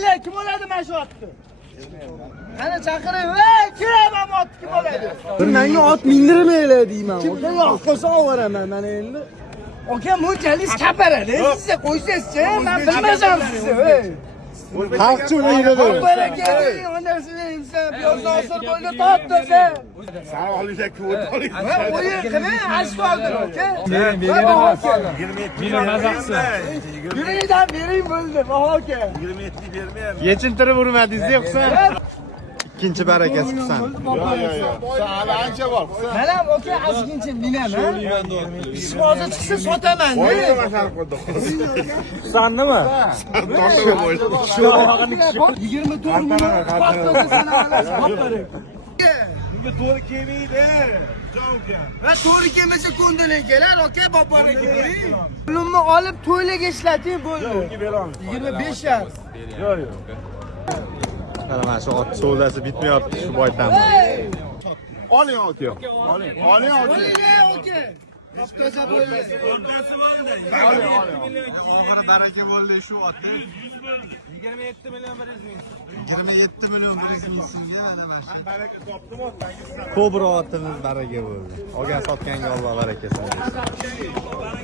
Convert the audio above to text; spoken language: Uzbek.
Kelinglar, kim oladi mana shu otni? Qani chaqiring, voy, kim ham otni kim oladi? Menga ot mindirmaylar deyman. Aka yo'q qolsa olveraman mana endi. Aka, mo'jalingiz kaparadi. Sizga qo'ysangiz-chi, men bilmasam sizni. Xalqchi o'ynaydi. Baraka, onasini inson piyozdan osir bo'ldi, topdasa. Sen olacak kuvvet olayım. Va o'yin qilib, ashq oldim, aka. Bering. 27 Biridan bering bo'ldi, aka. 27 vermeyeyim. Yechintirib urmadingiz yo'qsa? Ikkinchi barakasi qilsan. Yok. Sen hala anca var. Mana aka, ashkinchi minaman. Ishqozi chiqsa sotaman. Oynama sen koyduk. Sannimi? Tortama boydu. Shu og'ini kishi 24 minut paxtada sanalasiz. Hopparing. Bunga to'g'ri kelmaydi. Jonga. Va to'g'ri kelmasa ko'ndalang kelar, aka, boboraga bering. Pulimni olib to'ylarga ishlating bo'ldi. 25 yar. Yok yok. Mana shu ot so'lasi bitmayapti shu boydan. Oling ot yok. Oling ot. Aka. Haftaza bo'ldi. Oling. Oxiri baraka bo'ldi shu otni. 27 milyon verirsin. 27 million birizingizga mana shu. Baraka topdim ot. Kobra otimiz baraka bo'ldi. Olgan sotganga Alloh barakasini bersin.